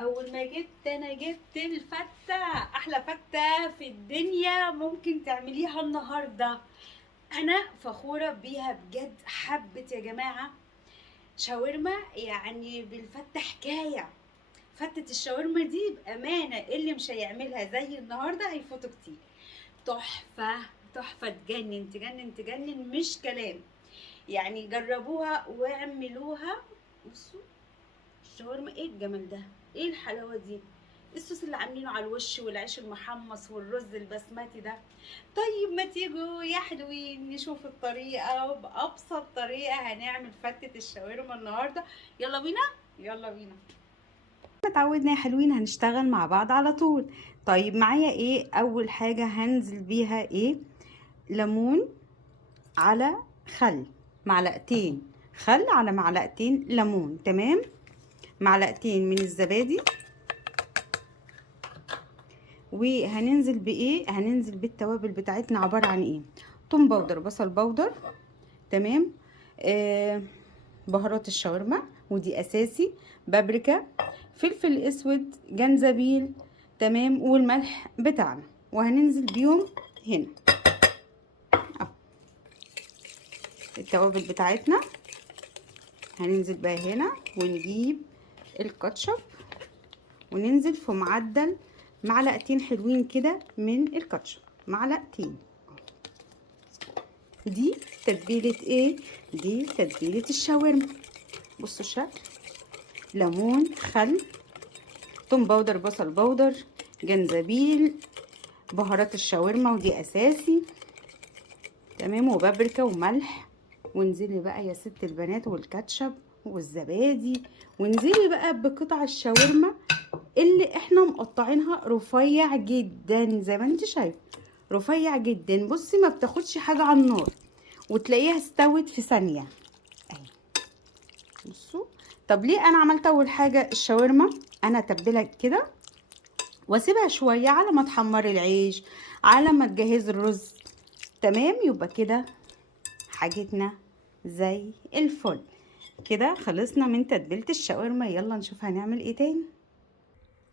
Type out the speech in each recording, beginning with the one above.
اول ما جبت الفته، احلى فته في الدنيا ممكن تعمليها النهارده. انا فخوره بيها بجد. حبت يا جماعه شاورما يعني بالفته حكايه. فتة الشاورما دي بامانه اللي مش هيعملها زي النهارده هيفوتوا كتير. تحفه تحفه، تجنن تجنن تجنن، مش كلام. يعني جربوها واعملوها. بصوا الشاورما، ايه الجمال ده، ايه الحلاوه دي، الصوص اللي عاملينه على الوش والعيش المحمص والرز البسمتي ده. طيب ما تيجوا يا حلوين نشوف الطريقه، وبابسط طريقه هنعمل فتة الشاورما النهارده. يلا بينا يلا بينا. اتعودنا يا حلوين هنشتغل مع بعض على طول. طيب معايا ايه؟ اول حاجه هنزل بيها ايه؟ ليمون على خل، معلقتين خل على معلقتين ليمون، تمام. معلقتين من الزبادي. وهننزل بايه؟ هننزل بالتوابل بتاعتنا، عباره عن ايه؟ توم باودر، بصل باودر، تمام. بهارات الشاورما ودي اساسي، بابريكا، فلفل اسود، جنزبيل، تمام، والملح بتاعنا. وهننزل بيهم هنا التوابل بتاعتنا. هننزل بقى هنا ونجيب الكاتشب وننزل في معدل معلقتين حلوين كده من الكاتشب، معلقتين. دي تتبيلة ايه؟ دي تتبيلة الشاورما. بصوا الشكل، ليمون، خل، توم باودر، بصل باودر، جنزبيل، بهارات الشاورما ودي اساسي، تمام، وبابريكا وملح. وانزلي بقى يا ست البنات والكاتشب والزبادي، وانزلي بقى بقطع الشاورما اللي احنا مقطعينها رفيع جدا زي ما انت شايفه، رفيع جدا. بصي ما بتاخدش حاجه على النار وتلاقيها استوت في ثانيه اهي. بصوا. طب ليه انا عملت اول حاجه الشاورما؟ انا اتبلها كده واسيبها شويه على ما تحمري العيش، على ما تجهزي الرز، تمام. يبقى كده حاجتنا زي الفل. كده خلصنا من تتبيله الشاورما. يلا نشوف هنعمل ايه تاني.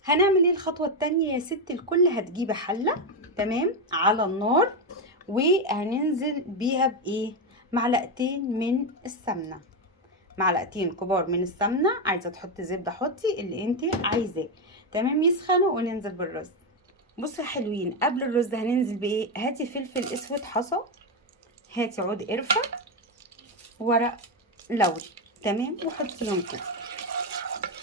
هنعمل ايه الخطوه التانية يا ست الكل؟ هتجيبي حله، تمام، على النار، وهننزل بيها بايه؟ معلقتين من السمنه، معلقتين كبار من السمنه. عايزه تحطي زبده حطي اللي انت عايزاه، تمام. يسخنوا وننزل بالرز. بصوا يا حلوين، قبل الرز هننزل بايه؟ هاتي فلفل اسود حصى، هاتي عود قرفه، ورق لوري، تمام، وحطيهم كده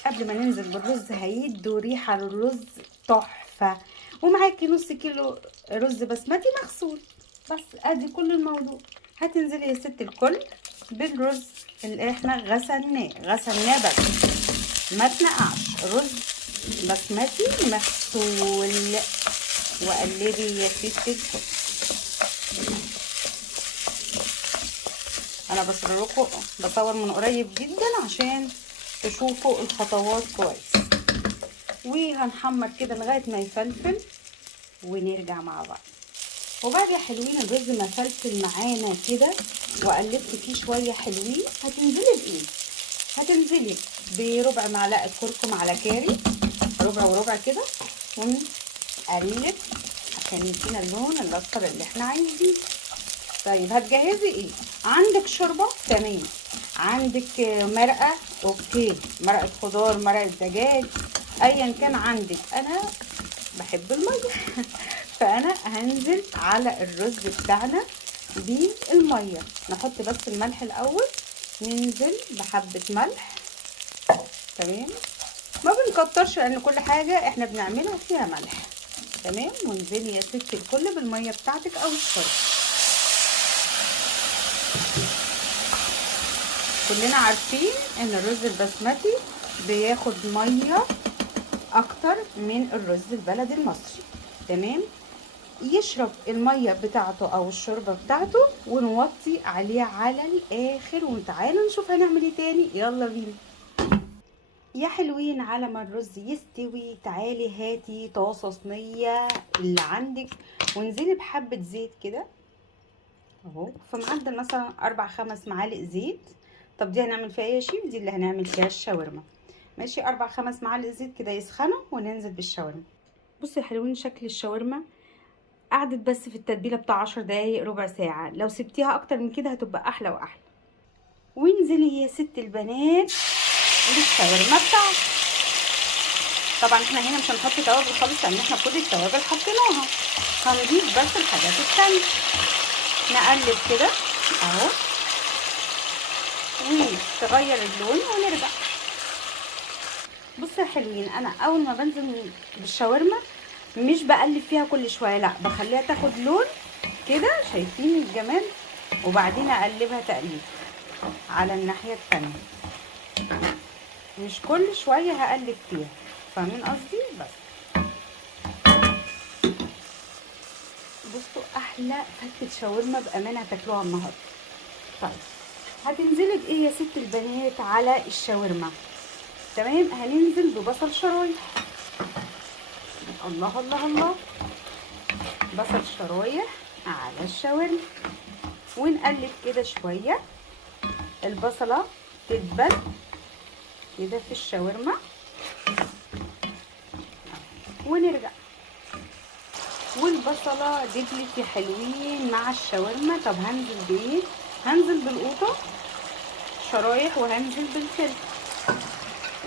قبل ما ننزل بالرز. هيدوا ريحه للرز تحفه. ومعاكي نص كيلو رز بسمتي مغسول، بس ادي كل الموضوع. هتنزلي يا ست الكل بالرز اللي احنا غسلناه بس ما تنقعش، رز بسمتي مغسول. وقلبي يا ست الكل. انا بصور من قريب جدا عشان تشوفوا الخطوات كويس. وهنحمر كده لغايه ما يفلفل ونرجع مع بعض. وبعد يا حلوين الرز ما فلفل معانا كده وقلبت فيه شويه حلوين، هتنزلي بايه؟ هتنزلي بربع معلقه كركم على كاري، ربع وربع كده، ونقلب عشان يدينا اللون الاصفر اللي احنا عايزينه. طيب هتجهزي ايه؟ عندك شوربه، تمام. عندك مرقه، اوكي، مرقه خضار، مرقه دجاج، ايا كان عندك. انا بحب الميه فانا هنزل على الرز بتاعنا بالميه. نحط بس الملح الاول، ننزل بحبه ملح، تمام. ما بنكترش لان كل حاجه احنا بنعملها فيها ملح، تمام. وانزلي يا ستي الكل بالميه بتاعتك او الشوربه. كلنا عارفين ان الرز البسمتي بياخد ميه اكتر من الرز البلدي المصري، تمام. يشرب الميه بتاعته او الشوربه بتاعته ونوطي عليه على الاخر. وتعالوا نشوف هنعمل ايه تاني. يلا بينا يا حلوين. على ما الرز يستوي تعالي هاتي طاسه صينيه اللي عندك وانزلي بحبه زيت كده اهو، في معدل مثلا 4-5 معالق زيت. طب دي هنعمل فيها ايه يا شيف؟ دي اللي هنعمل فيها الشاورما. ماشي. 4 5 معالق زيت كده يسخنوا وننزل بالشاورما. بصوا يا حلوين، شكل الشاورما قعدت بس في التتبيله بتاع 10 دقايق ربع ساعه، لو سبتيها اكتر من كده هتبقى احلى واحلى. وانزلي يا ست البنات بالشاورما بتاعتك. طبعا احنا هنا مش هنحط توابل خالص لان احنا كل التوابل حطيناها، هنضيف بس الحاجات التانية. نقلب كده اهو وتغير اللون ونرجع. بصوا يا حلوين، انا اول ما بنزل بالشاورما مش بقلب فيها كل شويه، لا بخليها تاخد لون كده، شايفين الجمال، وبعدين اقلبها تقليب على الناحيه التانية، مش كل شويه هقلب فيها، فاهمين قصدي؟ بس بصوا احلى فتة شاورما بامانه هتاكلوها النهارده. طيب هتنزلي بايه يا ست البنات على الشاورما؟ تمام، هننزل ببصل شرايح. الله الله الله، بصل شرايح على الشاورما، ونقلب كده شويه البصله تدبل كده في الشاورما ونرجع. والبصله دبلت يا حلوين مع الشاورما. طب هنزل بايه؟ هنزل بالقوطه شرايح، وهنزل بالفلفل،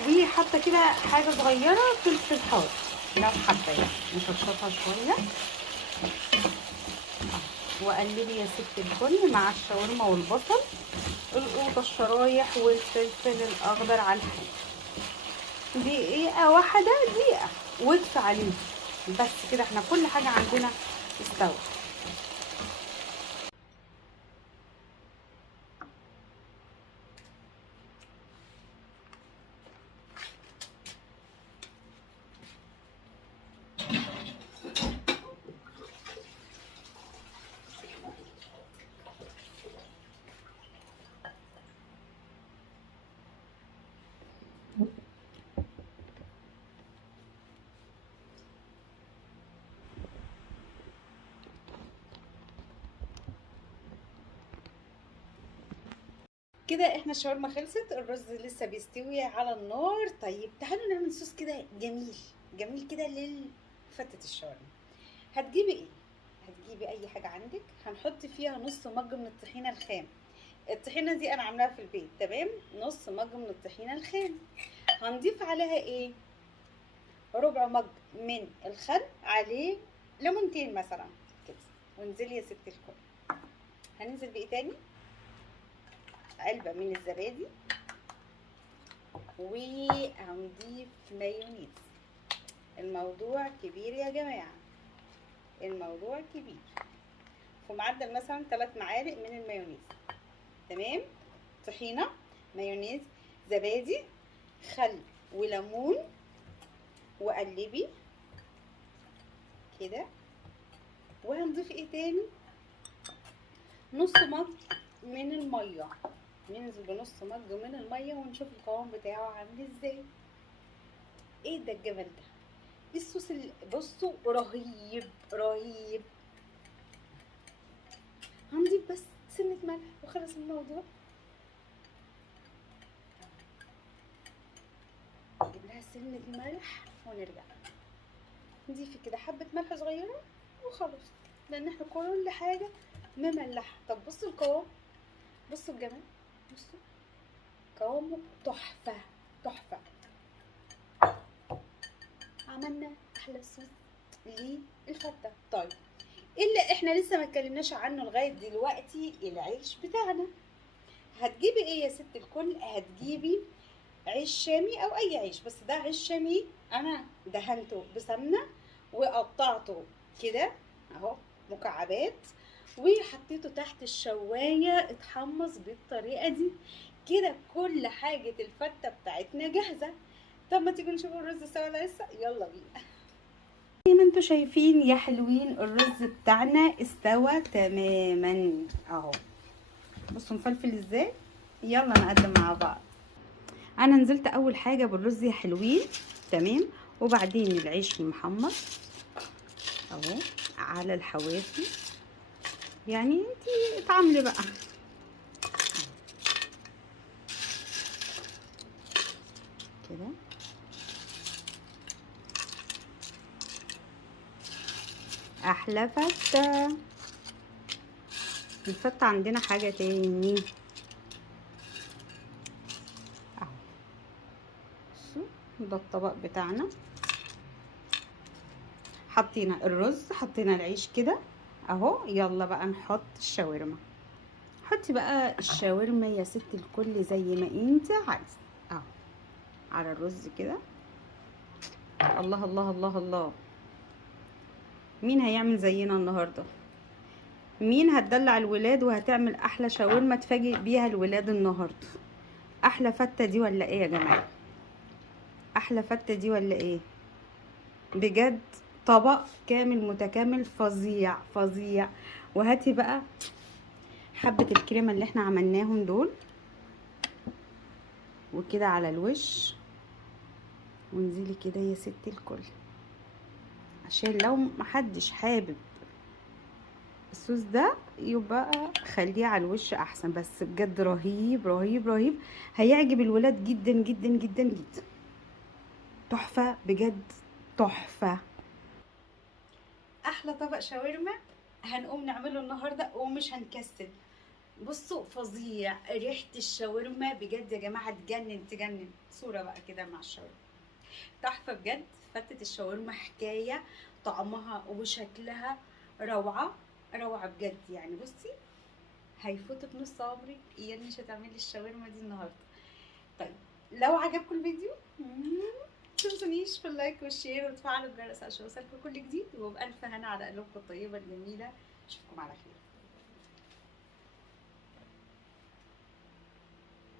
وحتى كده حاجه صغيره فلفل حار لو حابه يعني نشطشطها شويه. وقلبي يا ست الكل مع الشاورما والبصل، القوطه الشرايح والفلفل الاخضر على الحلو. دقيقه واحده، دقيقه واطفي عليه بس كده، احنا كل حاجه عندنا استوت. كده احنا الشاورما خلصت، الرز لسه بيستوي على النار. طيب تعالوا نعمل صوص كده جميل جميل كده لفتة الشاورما. هتجيبي ايه؟ هتجيبي اي حاجه عندك، هنحط فيها نص مج من الطحينه الخام. الطحينه دي انا عاملاها في البيت، تمام؟ نص مج من الطحينه الخام. هنضيف عليها ايه؟ ربع مج من الخل، عليه ليمونتين مثلا كده. وانزلي يا ست الكل. هننزل بايه تاني؟ علبه من الزبادي، وهنضيف مايونيز. الموضوع كبير يا جماعه، الموضوع كبير. في معدل مثلا 3 معالق من المايونيز، تمام؟ طحينه، مايونيز، زبادي، خل وليمون، وقلبي كده. وهنضيف ايه تاني؟ نص مج من الميه. ننزل بنص مج من الميه ونشوف القوام بتاعه عامل ازاي. ايه ده الجمال ده؟ الصوص بصوا رهيب رهيب. هنضيف بس سنه ملح وخلص الموضوع. نجيب لها سنه ملح ونرجع نضيف كده حبه ملح صغيره وخلاص، لان احنا كل حاجه مملحه. طب بصوا القوام، بصوا الجمال، بصوا قوامه تحفه تحفه. عملنا احلى صوص للفته. طيب اللي احنا لسه ما اتكلمناش عنه لغايه دلوقتي، العيش بتاعنا. هتجيبي ايه يا ست الكل؟ هتجيبي عيش شامي او اي عيش، بس ده عيش شامي انا دهنته بسمنه وقطعته كده اهو مكعبات، وحطيته تحت الشوايه اتحمص بالطريقه دي كده. كل حاجه الفته بتاعتنا جاهزه. طب ما تيجوا نشوف الرز سوا ولا لسه؟ يلا بينا. زي ما انتوا شايفين يا حلوين الرز بتاعنا استوى تماما اهو. بصوا مفلفل ازاي. يلا نقدم مع بعض. انا نزلت اول حاجه بالرز يا حلوين، تمام، وبعدين العيش المحمص اهو على الحواف. يعني انتي اتعاملي بقى. كده. احلى فتة. الفتة عندنا حاجة تاني اهو. بصوا ده الطبق بتاعنا، حطينا الرز، حطينا العيش كده اهو. يلا بقى نحط الشاورما. حطي بقى الشاورما يا ست الكل زي ما انت عايزه اهو على الرز كده. الله الله الله الله. مين هيعمل زينا النهارده؟ مين هتدلع الولاد وهتعمل احلى شاورما تفاجئ بيها الولاد النهارده؟ احلى فته دي ولا ايه يا جماعه؟ احلى فته دي ولا ايه؟ بجد طبق كامل متكامل فظيع فظيع. وهاتي بقى حبه الكريمه اللي احنا عملناهم دول وكده على الوش، وانزلي كده يا ست الكل، عشان لو محدش حابب الصوص ده يبقى خليه على الوش احسن. بس بجد رهيب رهيب رهيب، هيعجب الولاد جدا جدا جدا جدا. تحفه بجد، تحفه. احلى طبق شاورما هنقوم نعمله النهارده ومش هنكسل. بصوا فظيع، ريحه الشاورما بجد يا جماعه تجنن تجنن. صوره بقى كده مع الشاورما، تحفه بجد. فتة الشاورما حكايه، طعمها وشكلها روعه روعه بجد يعني. بصي هيفوتك نص عمرك يا مش هتعملي الشاورما دي النهارده. طيب لو عجبكم الفيديو متنسونيش في اللايك والشير وتفعلوا الجرس عشان يوصلكم كل جديد، وبألف هنا على قلوبكم الطيبه الجميله. اشوفكم على خير.